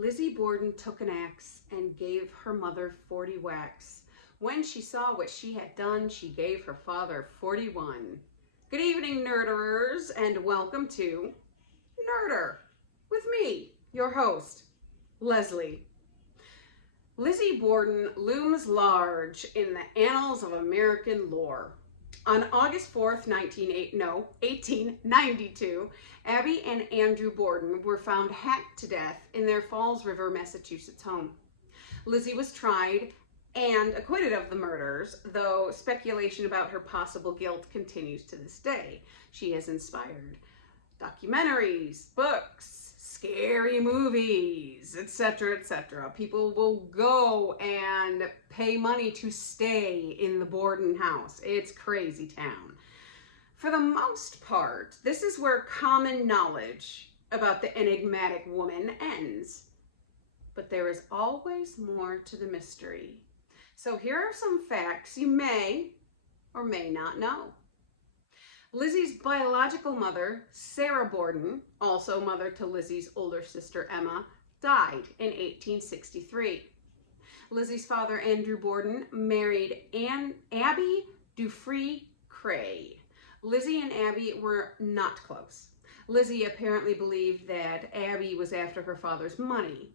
Lizzie Borden took an axe and gave her mother 40 whacks. When she saw what she had done, she gave her father 41. Good evening, Nerderers, and welcome to Nerder with me, your host, Leslie. Lizzie Borden looms large in the annals of American lore. On August 4th, 1892, Abby and Andrew Borden were found hacked to death in their Falls River, Massachusetts home. Lizzie was tried and acquitted of the murders, though speculation about her possible guilt continues to this day. She has inspired documentaries, books, scary movies, etc., etc. People will go and pay money to stay in the Borden house. It's crazy town. For the most part, this is where common knowledge about the enigmatic woman ends. But there is always more to the mystery. So here are some facts you may or may not know. Lizzie's biological mother, Sarah Borden, also mother to Lizzie's older sister Emma, died in 1863. Lizzie's father, Andrew Borden, married Abby Dufree Cray. Lizzie and Abby were not close. Lizzie apparently believed that Abby was after her father's money.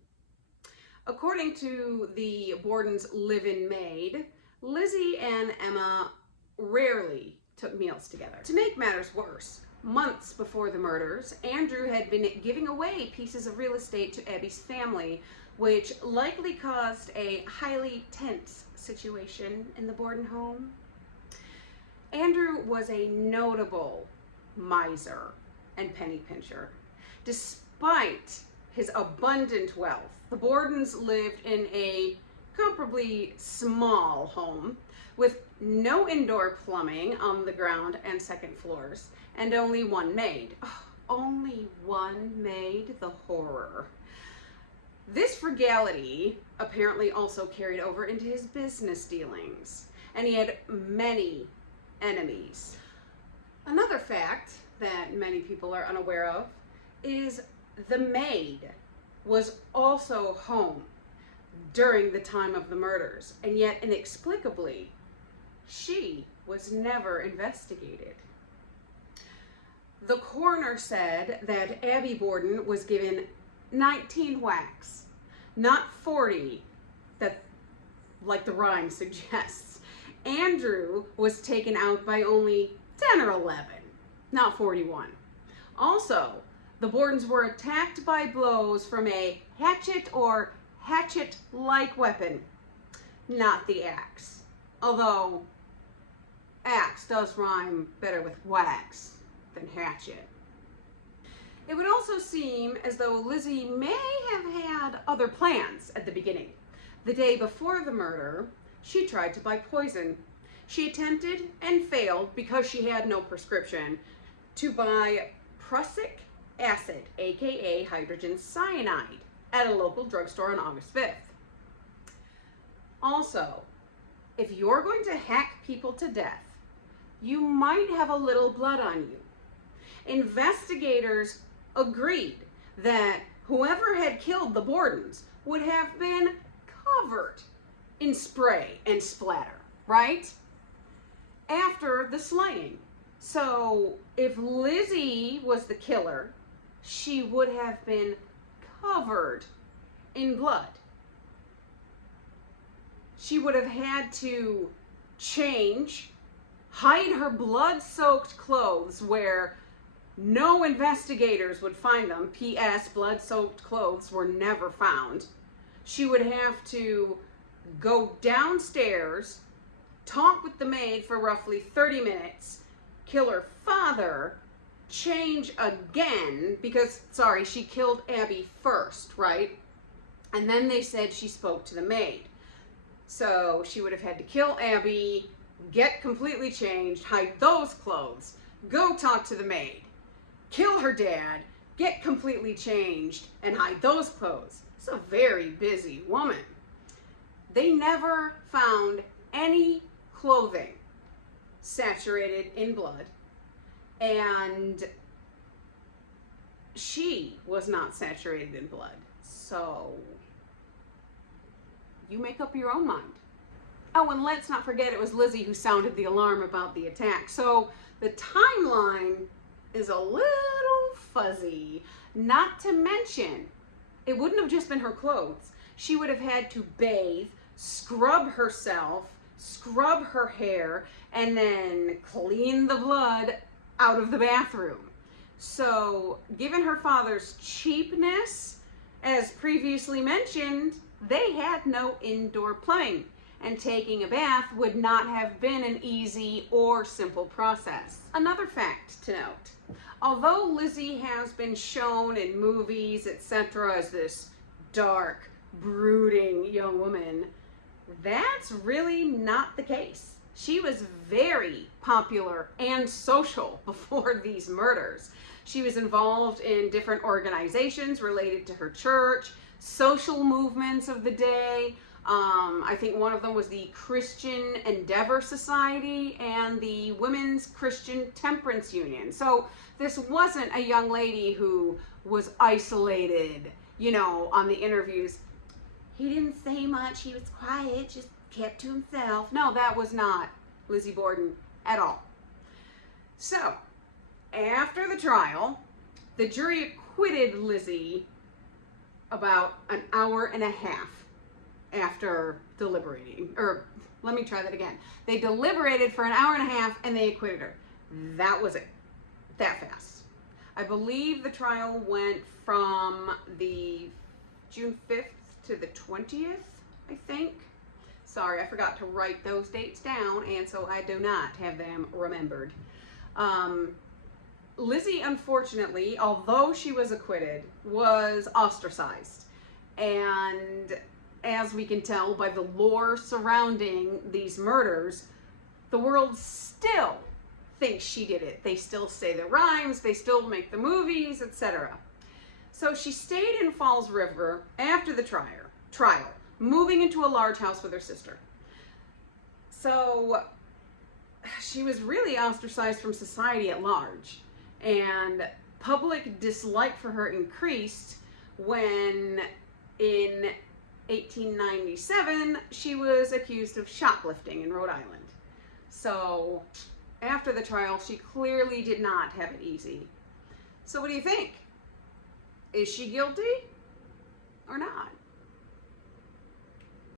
According to the Borden's live-in maid, Lizzie and Emma rarely took meals together. To make matters worse, months before the murders, Andrew had been giving away pieces of real estate to Abby's family, which likely caused a highly tense situation in the Borden home. Andrew was a notable miser and penny pincher. Despite his abundant wealth, the Bordens lived in a comparably small home with no indoor plumbing on the ground and second floors, and only one maid. Oh, only one maid, the horror. This frugality apparently also carried over into his business dealings, and he had many enemies. Another fact that many people are unaware of is the maid was also home during the time of the murders, and yet inexplicably, she was never investigated. The coroner said that Abby Borden was given 19 whacks, not 40, that like the rhyme suggests. Andrew was taken out by only 10 or 11, not 41. Also, the Bordens were attacked by blows from a hatchet or hatchet-like weapon, not the axe. Although, axe does rhyme better with wax than hatchet. It would also seem as though Lizzie may have had other plans at the beginning. The day before the murder, she tried to buy poison. She attempted and failed because she had no prescription to buy prussic acid, aka hydrogen cyanide, at a local drugstore on August 5th. Also, if you're going to hack people to death, you might have a little blood on you. Investigators agreed that whoever had killed the Bordens would have been covered in spray and splatter, right? After the slaying. So if Lizzie was the killer, she would have been covered in blood. She would have had to change, hide her blood-soaked clothes where no investigators would find them. P.S. Blood-soaked clothes were never found. She would have to go downstairs, talk with the maid for roughly 30 minutes, kill her father, change again, because, sorry, she killed Abby first, right? And then they said she spoke to the maid. So she would have had to kill Abby, get completely changed, hide those clothes, go talk to the maid, kill her dad, get completely changed, and hide those clothes. It's a very busy woman. They never found any clothing saturated in blood, and she was not saturated in blood. So, you make up your own mind. Oh, and let's not forget it was Lizzie who sounded the alarm about the attack. So, the timeline is a little fuzzy. Not to mention, it wouldn't have just been her clothes. She would have had to bathe, scrub herself, scrub her hair, and then clean the blood out of the bathroom. So, given her father's cheapness, as previously mentioned, they had no indoor plumbing, and taking a bath would not have been an easy or simple process. Another fact to note, although Lizzie has been shown in movies, etc., as this dark, brooding young woman, that's really not the case. She was very popular and social before these murders. She was involved in different organizations related to her church, social movements of the day. I think one of them was the Christian Endeavor Society and the Women's Christian Temperance Union. So this wasn't a young lady who was isolated, you know, on the interviews. He didn't say much, he was quiet, just kept to himself. No, that was not Lizzie Borden at all. So, after the trial, the jury acquitted Lizzie about an hour and a half after deliberating. Or, let me try that again. They deliberated for an hour and a half and they acquitted her. That was it. That fast. I believe the trial went from the June 5th to the 20th, I think. Sorry, I forgot to write those dates down, and so I do not have them remembered. Lizzie, unfortunately, although she was acquitted, was ostracized. And as we can tell by the lore surrounding these murders, the world still thinks she did it. They still say the rhymes, they still make the movies, etc. So she stayed in Falls River after the trial, moving into a large house with her sister. So she was really ostracized from society at large, and public dislike for her increased when in 1897 she was accused of shoplifting in Rhode Island. So after the trial, she clearly did not have it easy. So what do you think? Is she guilty or not?